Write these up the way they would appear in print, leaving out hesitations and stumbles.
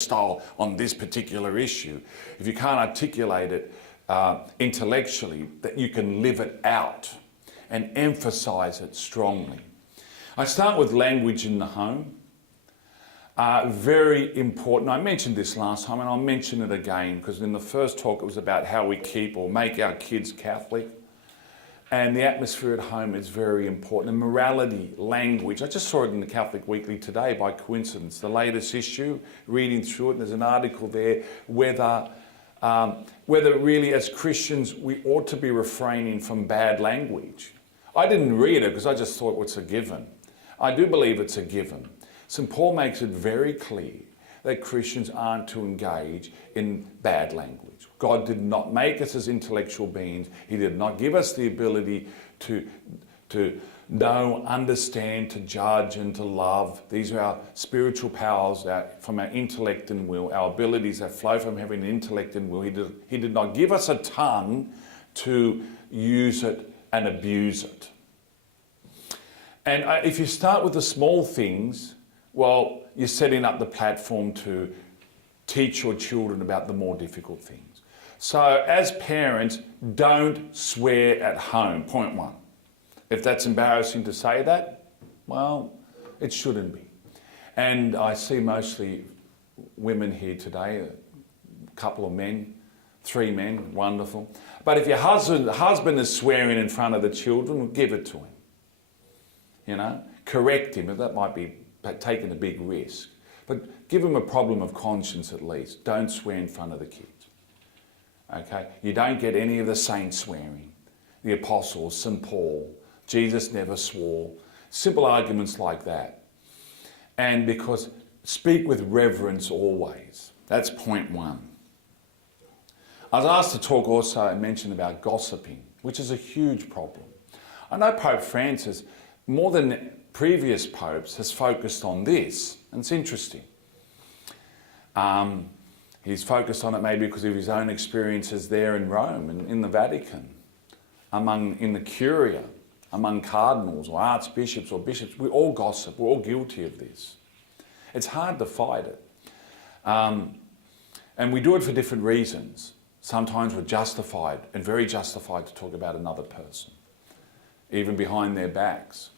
style on this particular issue, if you can't articulate it intellectually, that you can live it out and emphasize it strongly. I start with language in the home. Very important. I mentioned this last time and I'll mention it again, because in the first talk it was about how we keep or make our kids Catholic. And the atmosphere at home is very important. And morality, language. I just saw it in the Catholic Weekly today by coincidence. The latest issue, reading through it, and there's an article there whether really as Christians we ought to be refraining from bad language. I didn't read it because I just thought it's a given. I do believe it's a given. St. Paul makes it very clear that Christians aren't to engage in bad language. God did not make us as intellectual beings. He did not give us the ability to know, understand, to judge and to love. These are our spiritual powers from our intellect and will, our abilities that flow from having an intellect and will. He did not give us a tongue to use it and abuse it. And if you start with the small things, well, you're setting up the platform to teach your children about the more difficult things. So as parents, don't swear at home, point one. If that's embarrassing to say that, well, it shouldn't be. And I see mostly women here today, a couple of men, 3 men, wonderful. But if your husband is swearing in front of the children, give it to him. You know, correct him, that might be taking a big risk. But give him a problem of conscience at least. Don't swear in front of the kids. Okay? You don't get any of the saints swearing. The apostles, St. Paul, Jesus never swore. Simple arguments like that. And because speak with reverence always. That's point one. I was asked to talk also and mention about gossiping, which is a huge problem. I know Pope Francis, more than previous popes, has focused on this, and it's interesting. He's focused on it maybe because of his own experiences there in Rome and in the Vatican, in the Curia, among cardinals or archbishops or bishops. We all gossip, we're all guilty of this. It's hard to fight it. And we do it for different reasons. Sometimes we're justified, and very justified, to talk about another person, even behind their backs.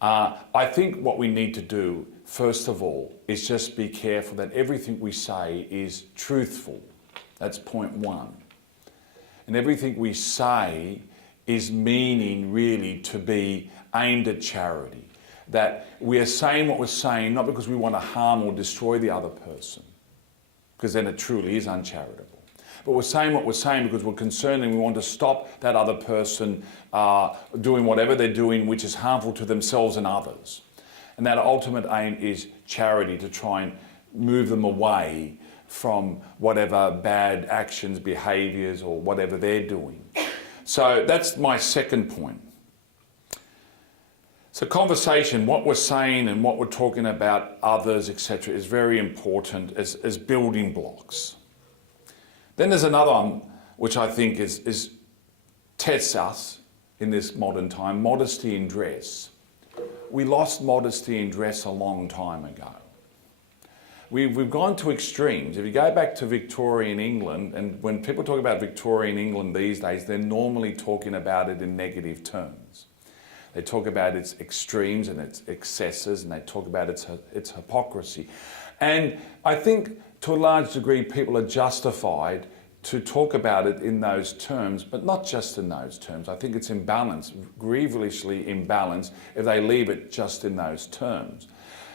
I think what we need to do, first of all, is just be careful that everything we say is truthful. That's point one. And everything we say is meaning really to be aimed at charity. That we are saying what we're saying not because we want to harm or destroy the other person, because then it truly is uncharitable. But we're saying what we're saying because we're concerned and we want to stop that other person doing whatever they're doing which is harmful to themselves and others. And that ultimate aim is charity, to try and move them away from whatever bad actions, behaviours or whatever they're doing. So that's my second point. So conversation, what we're saying and what we're talking about others, etc., is very important as building blocks. Then there's another one which I think tests us in this modern time, modesty in dress. We lost modesty in dress a long time ago. We've gone to extremes. If you go back to Victorian England, and when people talk about Victorian England these days, they're normally talking about it in negative terms. They talk about its extremes and its excesses, and they talk about its hypocrisy. And I think to a large degree people are justified to talk about it in those terms, but not just in those terms. I think it's imbalanced, grievously imbalanced, if they leave it just in those terms.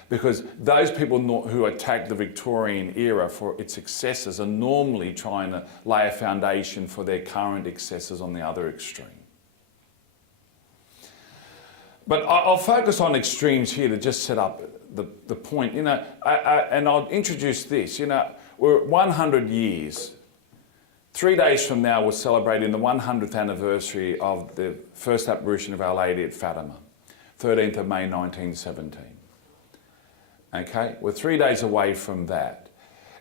Because those people who attack the Victorian era for its excesses are normally trying to lay a foundation for their current excesses on the other extreme. But I'll focus on extremes here to just set up the point, you know, and I'll introduce this. You know, we're 100 years. 3 days from now, we're celebrating the 100th anniversary of the first apparition of Our Lady at Fatima, 13th of May 1917. Okay, we're 3 days away from that.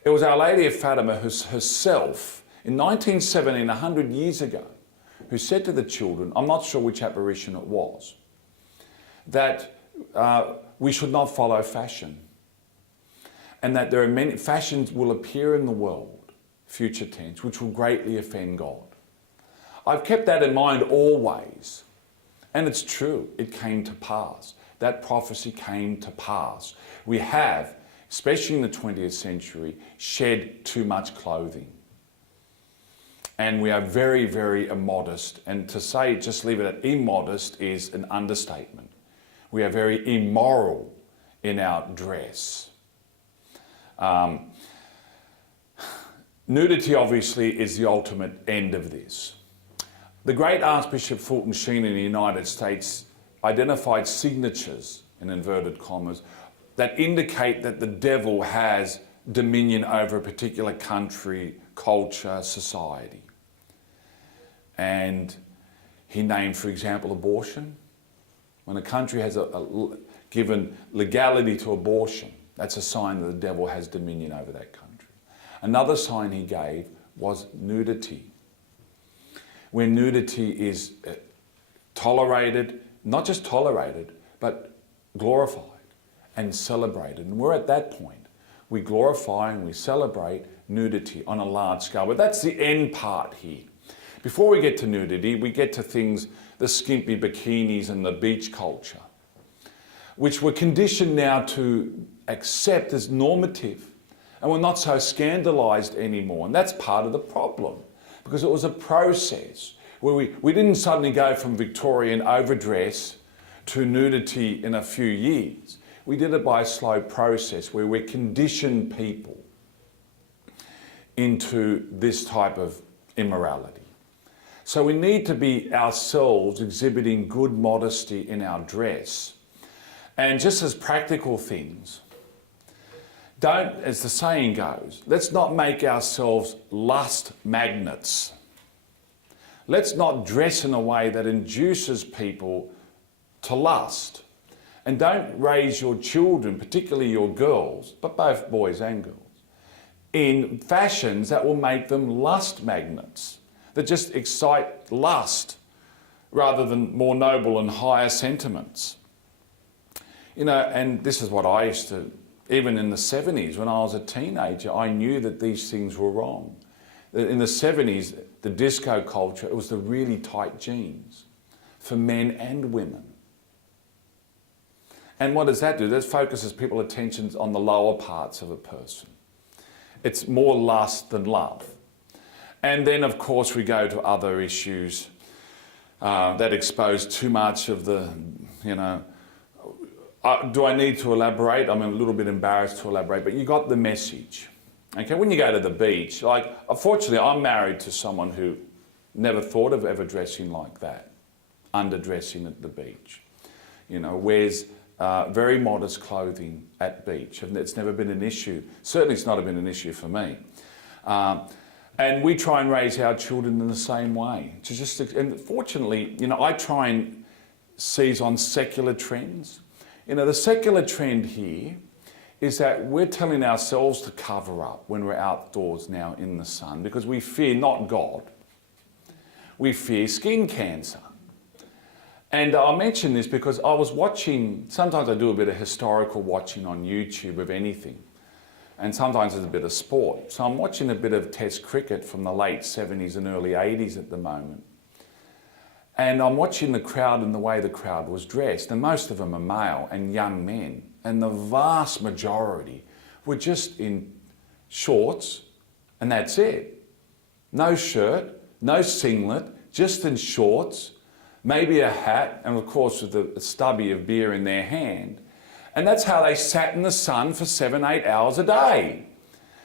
It was Our Lady of Fatima herself, in 1917, 100 years ago, who said to the children, I'm not sure which apparition it was, that we should not follow fashion. and that there are many fashions will appear in the world, future tense, which will greatly offend God. I've kept that in mind always, and it's true, it came to pass. That prophecy came to pass. We have, especially in the 20th century, shed too much clothing. And we are very, very immodest. And to say, just leave it at immodest is an understatement. We are very immoral in our dress. Nudity, obviously, is the ultimate end of this. The great Archbishop Fulton Sheen in the United States identified signatures, in inverted commas, that indicate that the devil has dominion over a particular country, culture, society. And he named, for example, abortion. When a country has given legality to abortion, that's a sign that the devil has dominion over that country. Another sign he gave was nudity. Where nudity is tolerated, not just tolerated, but glorified and celebrated. And we're at that point. We glorify and we celebrate nudity on a large scale. But that's the end part here. Before we get to nudity, we get to things, the skimpy bikinis and the beach culture, which we're conditioned now to accept as normative. And we're not so scandalised anymore. And that's part of the problem, because it was a process where we didn't suddenly go from Victorian overdress to nudity in a few years. We did it by a slow process where we conditioned people into this type of immorality. So we need to be ourselves exhibiting good modesty in our dress. And just as practical things, don't, as the saying goes, let's not make ourselves lust magnets. Let's not dress in a way that induces people to lust. And don't raise your children, particularly your girls, but both boys and girls, in fashions that will make them lust magnets, that just excite lust rather than more noble and higher sentiments. You know, and this is what I used to, even in the 70s, when I was a teenager, I knew that these things were wrong. In the 70s, the disco culture, it was the really tight jeans for men and women. And what does that do? That focuses people's attention on the lower parts of a person. It's more lust than love. And then, of course, we go to other issues that expose too much of the, you know, do I need to elaborate? I'm a little bit embarrassed to elaborate, but you got the message. Okay, when you go to the beach, like, unfortunately, I'm married to someone who never thought of ever dressing like that, underdressing at the beach. You know, wears very modest clothing at beach, and it's never been an issue. Certainly it's not been an issue for me. And we try and raise our children in the same way. And fortunately, you know, I try and seize on secular trends. You know, the secular trend here is that we're telling ourselves to cover up when we're outdoors now in the sun, because we fear not God, we fear skin cancer. And I'll mention this because I was watching, sometimes I do a bit of historical watching on YouTube of anything, and sometimes it's a bit of sport. So I'm watching a bit of Test cricket from the late 70s and early 80s at the moment. And I'm watching the crowd and the way the crowd was dressed, and most of them are male and young men. And the vast majority were just in shorts, and that's it. No shirt, no singlet, just in shorts, maybe a hat, and of course with a stubby of beer in their hand. And that's how they sat in the sun for 7-8 hours a day.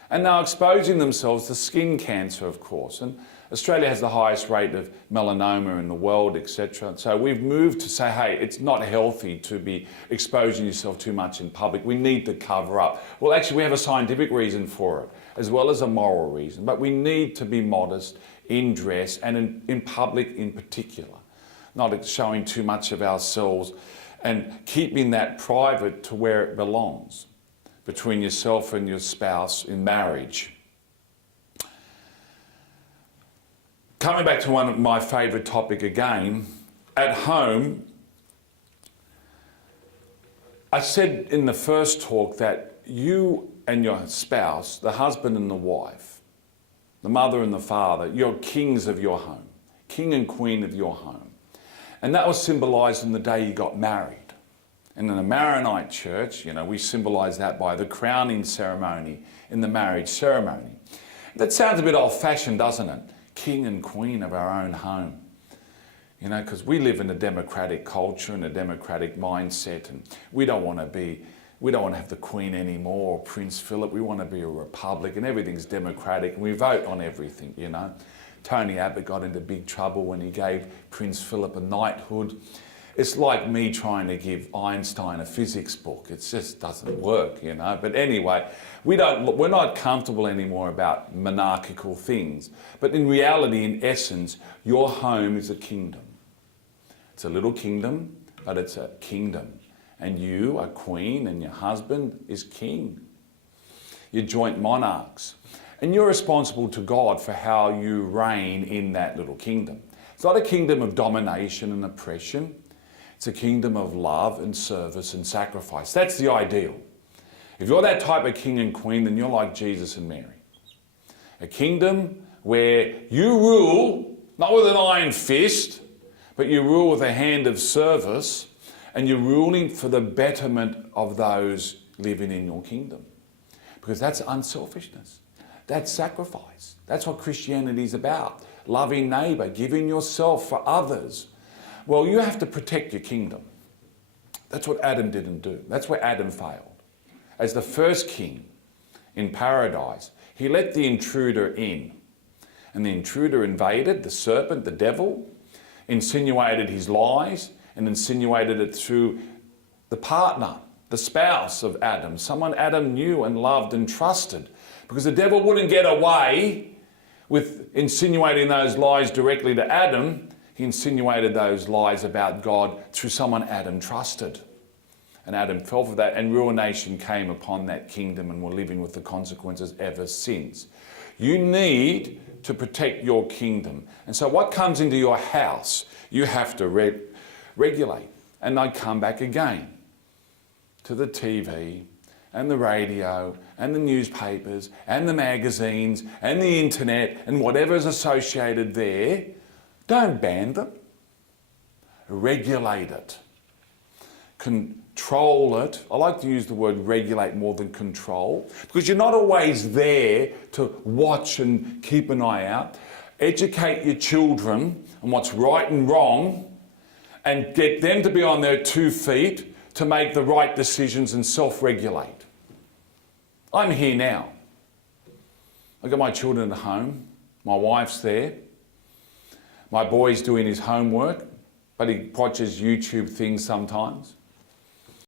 And now exposing themselves to skin cancer, of course. And Australia has the highest rate of melanoma in the world, etc. So we've moved to say, hey, it's not healthy to be exposing yourself too much in public. We need to cover up. Well, actually, we have a scientific reason for it, as well as a moral reason. But we need to be modest in dress and in public in particular, not showing too much of ourselves and keeping that private to where it belongs, between yourself and your spouse in marriage. Coming back to one of my favourite topic again, at home, I said in the first talk that you and your spouse, the husband and the wife, the mother and the father, you're kings of your home, king and queen of your home. And that was symbolised on the day you got married. And in the Maronite church, we symbolise that by the crowning ceremony in the marriage ceremony. That sounds a bit old-fashioned, doesn't it? King and queen of our own home. Because we live in a democratic culture and a democratic mindset, and we don't want to have the Queen anymore or Prince Philip. We want to be a republic, and everything's democratic, and we vote on everything, Tony Abbott got into big trouble when he gave Prince Philip a knighthood. It's like me trying to give Einstein a physics book. It just doesn't work, But anyway, we're not comfortable anymore about monarchical things. But in reality, in essence, your home is a kingdom. It's a little kingdom, but it's a kingdom. And you are queen and your husband is king. You're joint monarchs. And you're responsible to God for how you reign in that little kingdom. It's not a kingdom of domination and oppression. It's a kingdom of love and service and sacrifice. That's the ideal. If you're that type of king and queen, then you're like Jesus and Mary. A kingdom where you rule, not with an iron fist, but you rule with a hand of service, and you're ruling for the betterment of those living in your kingdom. Because that's unselfishness. That's sacrifice. That's what Christianity is about. Loving neighbour, giving yourself for others. Well, you have to protect your kingdom. That's what Adam didn't do. That's where Adam failed. As the first king in paradise, he let the intruder in. And the intruder invaded, the serpent, the devil, insinuated his lies, and insinuated it through the partner, the spouse of Adam, someone Adam knew and loved and trusted. Because the devil wouldn't get away with insinuating those lies directly to Adam. He insinuated those lies about God through someone Adam trusted. And Adam fell for that, and ruination came upon that kingdom, and we're living with the consequences ever since. You need to protect your kingdom. And so what comes into your house, you have to regulate. And I come back again to the TV and the radio and the newspapers and the magazines and the internet and whatever's associated there. Don't ban them. Regulate it. Control it. I like to use the word regulate more than control, because you're not always there to watch and keep an eye out. Educate your children on what's right and wrong, and get them to be on their 2 feet to make the right decisions and self-regulate. I'm here now. I've got my children at home. My wife's there. My boy's doing his homework, but he watches YouTube things sometimes.